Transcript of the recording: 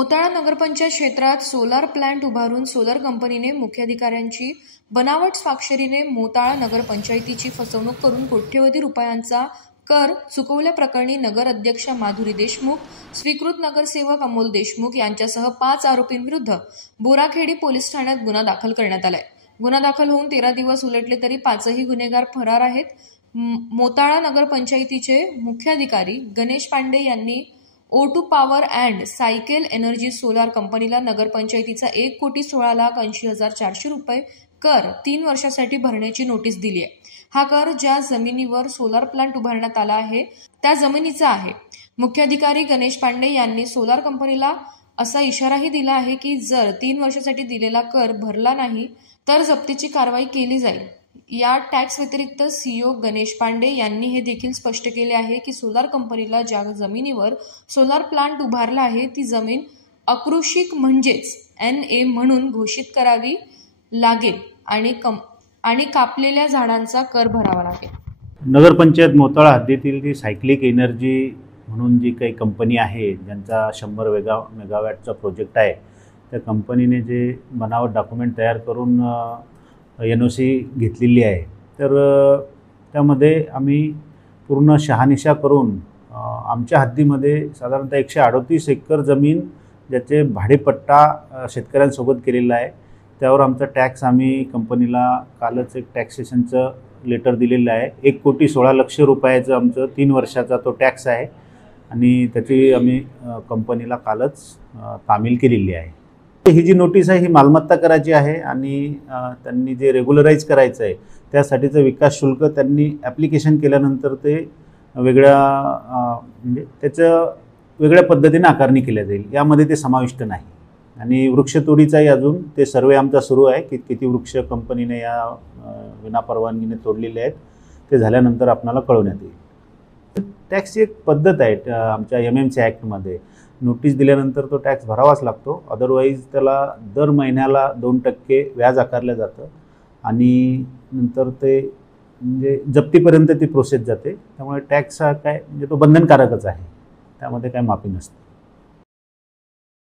मोताळा नगरपंचायत क्षेत्रात solar plant उभारून solar कंपनीने मुख्याधिकाऱ्यांची बनावट स्वाक्षरीने मोताळा नगरपंचायतीची फसवणूक करून कोट्यवधी रुपयांचा कर चुकवल्याप्रकरणी नगर अध्यक्षा माधुरी देशमुख, स्वीकृत नगरसेवक अमोल देशमुख यांच्यासह 5 आरोपींविरुद्ध बोराखेडी पोलीस ठाण्यात गुन्हा दाखल करण्यात आलाय। गुन्हा दाखल होऊन 13 दिवस उलटले तरी 5ही गुन्हेगार फरार आहेत। मोताळा नगरपंचायतीचे मुख्याधिकारी गणेश पांडे यांनी O2 power and cycle energy solar कंपनीला नगरपंचायतीचा 1,16,80,400 रुपये कर 3 वर्षासाठी भरण्याची नोटीस दिली आहे। हा कर ज्या जमिनीवर सोलार प्लांट उभारण्यात आला आहे त्या जमिनीचा आहे। मुख्याधिकारी गणेश पांडे यांनी सोलार कंपनीला असा इशाराही दिला आहे की जर 3 वर्षासाठी दिलेला कर भरला नाही तर जप्तीची कारवाई केली जाईल। या टॅक्स व्यतिरिक्त सीईओ गणेश पांडे यांनी हे देखील स्पष्ट केले आहे की सोलार कंपनीला ज्या जमिनीवर सोलार प्लांट उभारला आहे ती जमीन अकृषिक म्हणजेच NA म्हणून घोषित करावी लागेल आणि कापलेल्या झाडांचा कर भरावा लागेल। नगरपंचायत मोताळा हद्दीतील जी सायक्लिक एनर्जी म्हणून जी काही कंपनी आहे ज्यांचा 100 मेगावॅटचा प्रोजेक्ट आहे, त्या कंपनीने जे बनावट डॉक्युमेंट तयार करून NOC घेतलेली आहे, तर त्यामध्ये आम्ही पूर्ण शहानिशा करून आमच्या हद्दीमध्ये साधारणतः 138 एकर जमीन ज्याचे भाडेपट्टा शेतकऱ्यांसोबत केलेला आहे, त्यावर आमचा टॅक्स आम्ही कंपनीला कालच एक टॅक्सेशनचं लेटर दिलेलं आहे। 1,16,00,000 रुपयाचं आमचं 3 वर्षाचा तो टॅक्स आहे आणि त्याची आम्ही कंपनीला कालच तामील केलेली आहे। ही जी नोटीस आहे ही मालमत्ता करायची आहे आणि त्यांनी जे रेग्युलराइज करायचं आहे त्यासाठीचं विकास शुल्क त्यांनी ॲप्लिकेशन केल्यानंतर ते म्हणजे त्याचं वेगळ्या पद्धतीने आकारणी केल्या जाईल, यामध्ये ते समाविष्ट नाही। आणि वृक्षतोडीचाही अजून ते सर्वे आमचा सुरू आहे की किती वृक्ष कंपनीने या विनापरवानगीने तोडलेले आहेत, ते झाल्यानंतर आपल्याला कळवण्यात येईल। टॅक्सची एक पद्धत आहे आमच्या MMC ॲक्टमध्ये, नोटीस दिल्यानंतर तो टॅक्स भरावाच लागतो, अदरवाईज त्याला दर महिन्याला 2% व्याज आकारलं जातं आणि नंतर ते म्हणजे जप्तीपर्यंत ती प्रोसेस जाते। त्यामुळे टॅक्स हा काय म्हणजे तो बंधनकारकच आहे, त्यामध्ये काय माफी नसते।